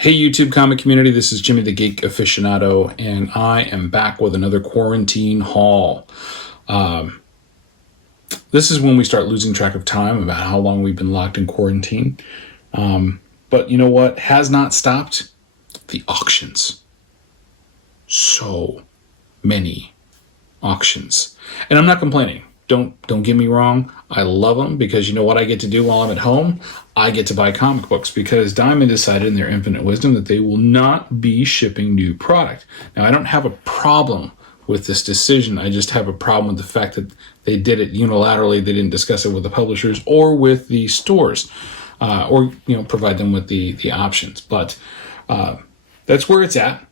Hey YouTube comic community, this is Jimmy the GEEK Aficionado, and I am back with another quarantine haul. This is when we start losing track of time about how long we've been locked in quarantine. But you know what has not stopped? The auctions. So many auctions. And I'm not complaining. Don't get me wrong. I love them because you know what I get to do while I'm at home? I get to buy comic books because Diamond decided in their infinite wisdom that they will not be shipping new product. Now, I don't have a problem with this decision. I just have a problem with the fact that they did it unilaterally. They didn't discuss it with the publishers or with the stores, or provide them with the options. But that's where it's at.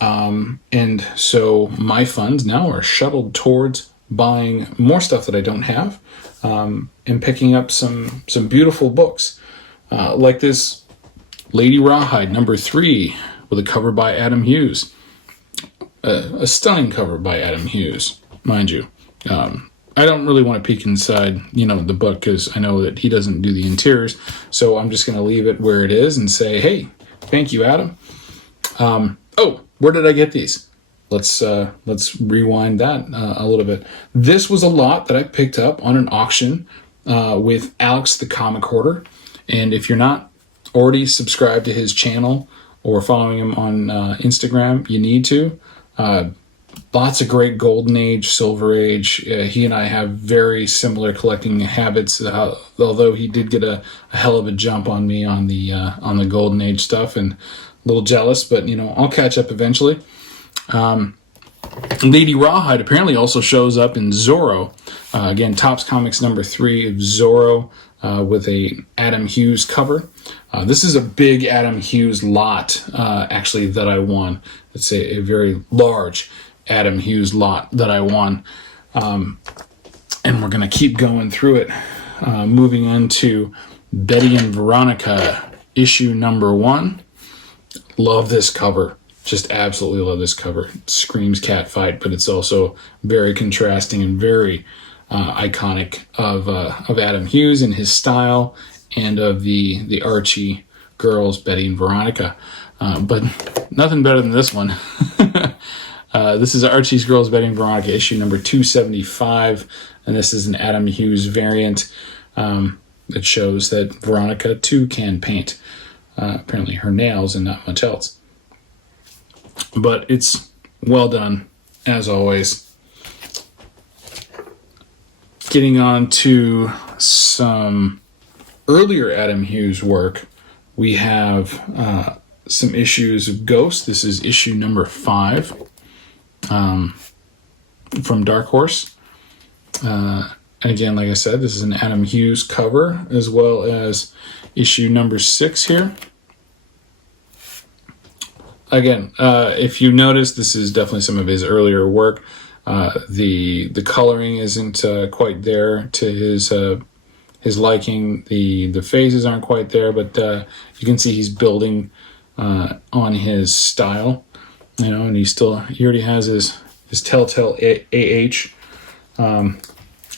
And so my funds now are shuttled towards buying more stuff that I don't have, and picking up some beautiful books, like this Lady Rawhide #3 with a cover by Adam Hughes, a stunning cover by Adam Hughes, mind you. I don't really want to peek inside, the book because I know that he doesn't do the interiors, so I'm just going to leave it where it is and say, hey, thank you, Adam. Oh, where did I get these? Let's rewind that a little bit. This was a lot that I picked up on an auction with Alex the Comic Hoarder. And if you're not already subscribed to his channel or following him on Instagram, you need to. Lots of great Golden Age, Silver Age. He and I have very similar collecting habits, although he did get a hell of a jump on me on the Golden Age stuff, and a little jealous, but I'll catch up eventually. Lady Rawhide apparently also shows up in Zorro. Again, Topps Comics #3 of Zorro, with a Adam Hughes cover. This is a big Adam Hughes lot, actually, that I won. It's a very large Adam Hughes lot that I won. And we're going to keep going through it. Moving into Betty and Veronica, issue #1. Love this cover. Just absolutely love this cover. It screams cat fight, but it's also very contrasting and very iconic of Adam Hughes and his style, and of the Archie girls, Betty and Veronica. But nothing better than this one. This is Archie's Girls, Betty and Veronica, issue #275, and this is an Adam Hughes variant that shows that Veronica too can paint. Apparently her nails and not much else. But it's well done, as always. Getting on to some earlier Adam Hughes work, we have some issues of Ghost. This is issue #5 from Dark Horse. And again, like I said, this is an Adam Hughes cover, as well as issue #6 here. Again, if you notice, this is definitely some of his earlier work. The coloring isn't quite there to his liking. The phases aren't quite there, but you can see he's building on his style. And he already has his Telltale AH.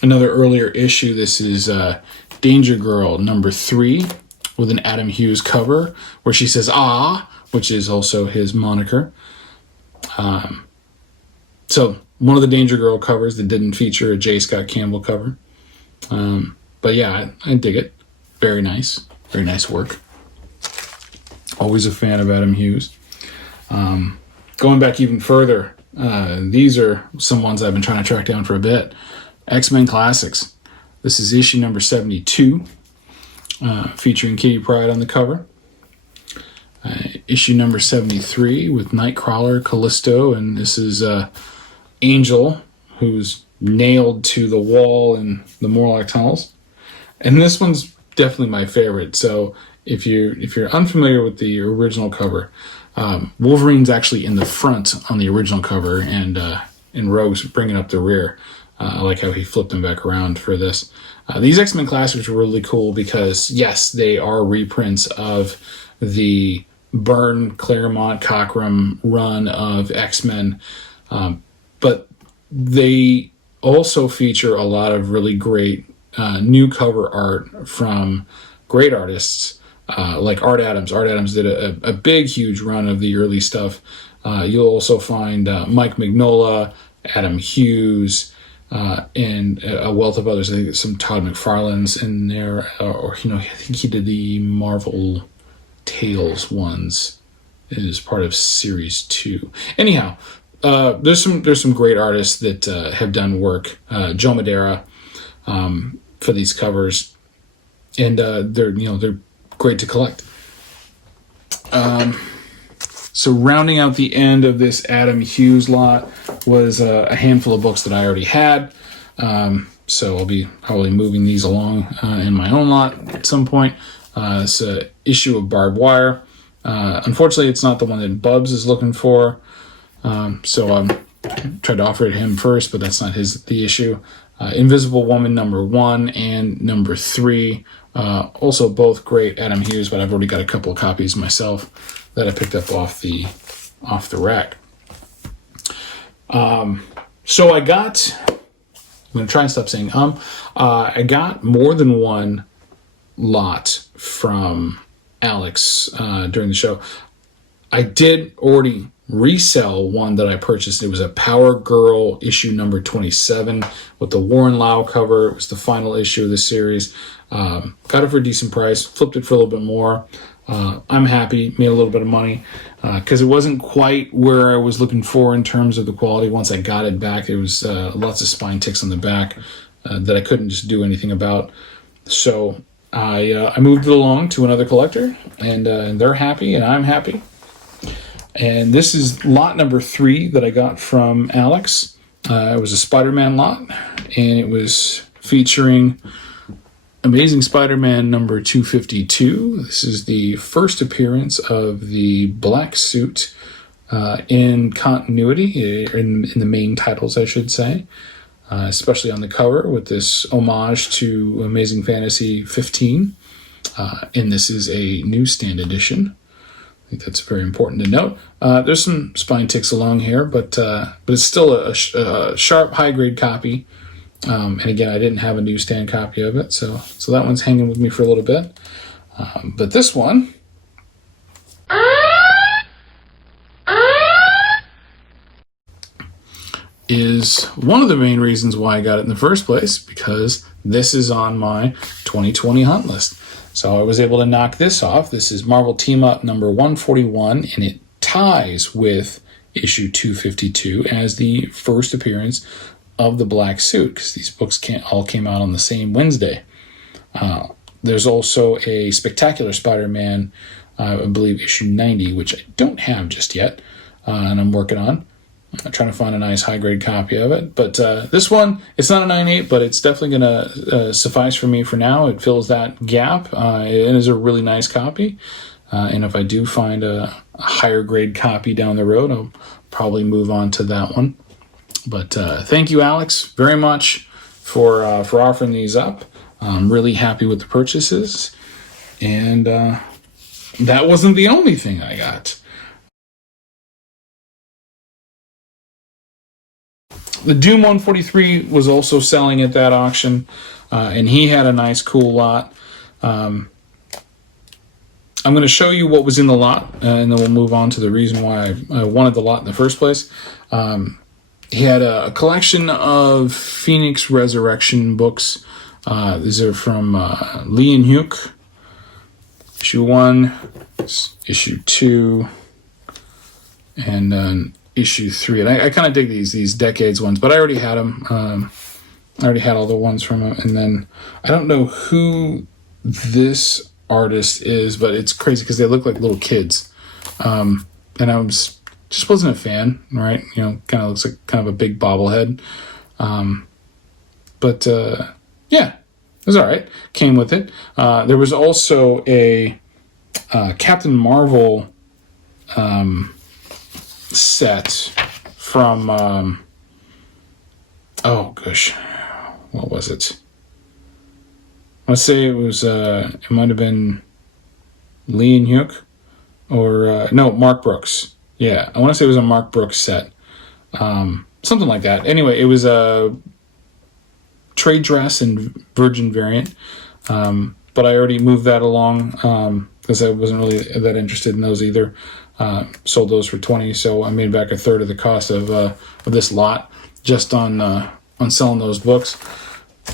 Another earlier issue. This is Danger Girl #3 with an Adam Hughes cover where she says "ah," which is also his moniker. So one of the Danger Girl covers that didn't feature a J. Scott Campbell cover. But yeah, I dig it. Very nice. Very nice work. Always a fan of Adam Hughes. Going back even further, these are some ones I've been trying to track down for a bit. X-Men Classics. This is issue #72, featuring Kitty Pryde on the cover. Issue #73 with Nightcrawler, Callisto, and this is Angel, who's nailed to the wall in the Morlock tunnels. And this one's definitely my favorite. So if you're unfamiliar with the original cover, Wolverine's actually in the front on the original cover, and Rogue's bringing up the rear. I like how he flipped them back around for this. These X-Men Classics are really cool because, yes, they are reprints of the Byrne, Claremont, Cockrum run of X-Men, but they also feature a lot of really great new cover art from great artists like Art Adams. Art Adams did a big, huge run of the early stuff. You'll also find Mike Mignola, Adam Hughes, and a wealth of others. I think some Todd McFarlane's in there, or I think he did the Marvel Tales ones as part of Series 2. Anyhow, there's some great artists that have done work. Joe Madera for these covers, and they're great to collect. So rounding out the end of this Adam Hughes lot was a handful of books that I already had. So I'll be probably moving these along in my own lot at some point. It's an issue of Barbed Wire. Unfortunately, it's not the one that Bubs is looking for. So I tried to offer it to him first, but that's not the issue. Invisible Woman #1 and #3. Also both great Adam Hughes, but I've already got a couple of copies myself that I picked up off the rack. So I got, I'm going to try and stop saying I got more than one lot from Alex during the show. I did already resell one that I purchased. It was a Power Girl issue #27 with the Warren Lau cover. It was the final issue of the series. Got it for a decent price, flipped it for a little bit more. I'm happy, made a little bit of money because it wasn't quite where I was looking for in terms of the quality. Once I got it back, there was lots of spine ticks on the back that I couldn't just do anything about. So I moved it along to another collector, and they're happy, and I'm happy. And this is lot #3 that I got from Alex. It was a Spider-Man lot, and it was featuring Amazing Spider-Man #252. This is the first appearance of the black suit in continuity, in the main titles, I should say, especially on the cover with this homage to Amazing Fantasy 15. And this is a newsstand edition. I think that's very important to note. There's some spine ticks along here, but it's still a sharp, high-grade copy. And again, I didn't have a newsstand copy of it, so that one's hanging with me for a little bit. But this one is one of the main reasons why I got it in the first place, because this is on my 2020 hunt list. So I was able to knock this off. This is Marvel Team Up #141, and it ties with issue 252 as the first appearance of the black suit, because these books all came out on the same Wednesday. There's also a Spectacular Spider-Man, I believe issue 90, which I don't have just yet, and I'm working on. I'm trying to find a nice high-grade copy of it. But this one, it's not a 9.8, but it's definitely going to suffice for me for now. It fills that gap. It is a really nice copy. And if I do find a higher-grade copy down the road, I'll probably move on to that one. But thank you, Alex, very much for offering these up. I'm really happy with the purchases. And that wasn't the only thing I got. The Doom 143 was also selling at that auction, and he had a nice, cool lot. I'm going to show you what was in the lot, and then we'll move on to the reason why I wanted the lot in the first place. He had a collection of Phoenix Resurrection books. These are from Lee and Hugh. Issue 1, issue 2, and then issue 3. And I kind of dig these Decades ones, but I already had them. I already had all the ones from them. And then I don't know who this artist is, but it's crazy because they look like little kids. And I just wasn't a fan, right? Kind of looks like kind of a big bobblehead. But yeah, it was all right. Came with it. There was also a Captain Marvel set from oh gosh, what was it? I want to say it was it might have been Lee and Hugh, or no, Mark Brooks. Yeah, I want to say it was a Mark Brooks set, something like that. Anyway, it was a trade dress and Virgin variant, but I already moved that along. because I wasn't really that interested in those either. Sold those for 20, so I made back a third of the cost of this lot just on selling those books.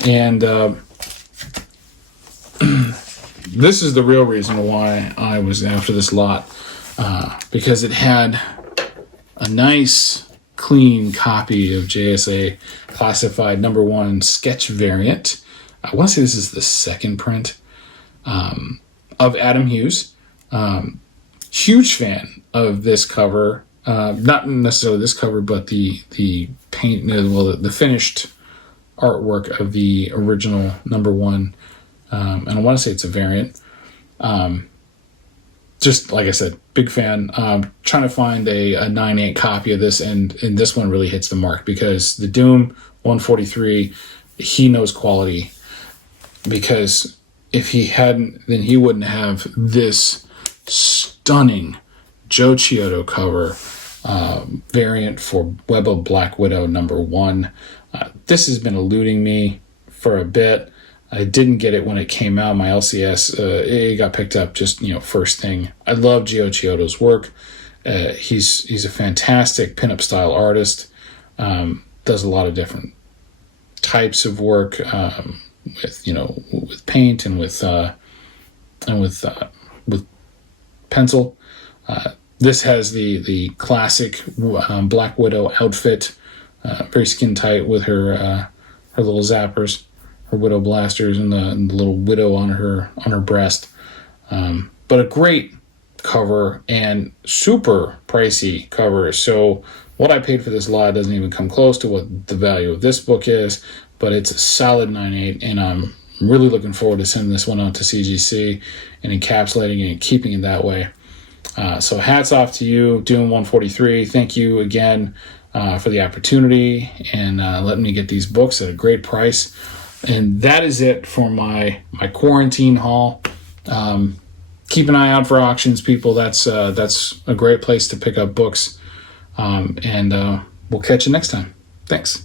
And this is the real reason why I was after this lot, because it had a nice, clean copy of JSA Classified #1 sketch variant. I want to say this is the second print of Adam Hughes. Huge fan of this cover. Not necessarily this cover, but the paint, the finished artwork of the original #1. And I want to say it's a variant. Just like I said, big fan. Trying to find a 9/8 copy of this, and this one really hits the mark, because the Doom 143, he knows quality. Because if he hadn't, then he wouldn't have this stunning Joe Chiodo cover variant for Web of Black Widow #1. This has been eluding me for a bit. I didn't get it when it came out. My LCS, it got picked up just, first thing. I love Joe Chiodo's work. He's a fantastic pinup style artist. Does a lot of different types of work with paint and with pencil. This has the classic Black Widow outfit, very skin tight with her little zappers, her Widow blasters, and the little Widow on her breast. But a great cover and super pricey cover. So what I paid for this lot doesn't even come close to what the value of this book is, but it's a solid 9/8, and I'm really looking forward to sending this one out to CGC and encapsulating it and keeping it that way. So hats off to you, Doom 143. Thank you again for the opportunity and letting me get these books at a great price. And that is it for my quarantine haul. Keep an eye out for auctions, people. That's a great place to pick up books. And we'll catch you next time. Thanks.